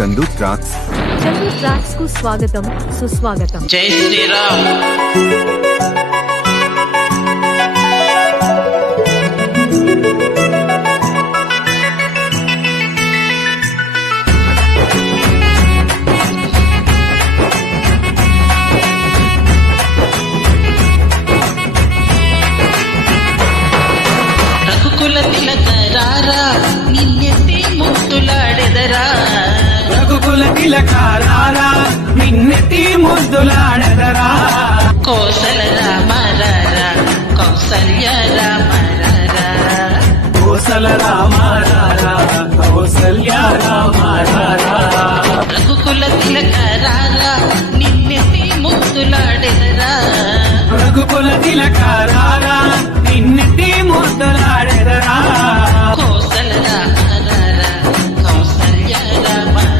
Chandu tracks. Chandu tracks కు స్వాగతం, సుస్వాగతం. జై శ్రీరామ్. రఘుకుల తిలకరారా నిన్నెత్తి ముద్దులాడెదరా. రఘుకుల తిలకరారా నిన్నెత్తి ముద్దులాడెదరా. కోసల రామారారా కౌసల్య రామారారా. కోసల రామారారా కౌసల్య రామారారా. రఘుకుల తిలకరారా నిన్నెత్తి ముద్దులాడెదరా. రఘుకుల తిలకరారా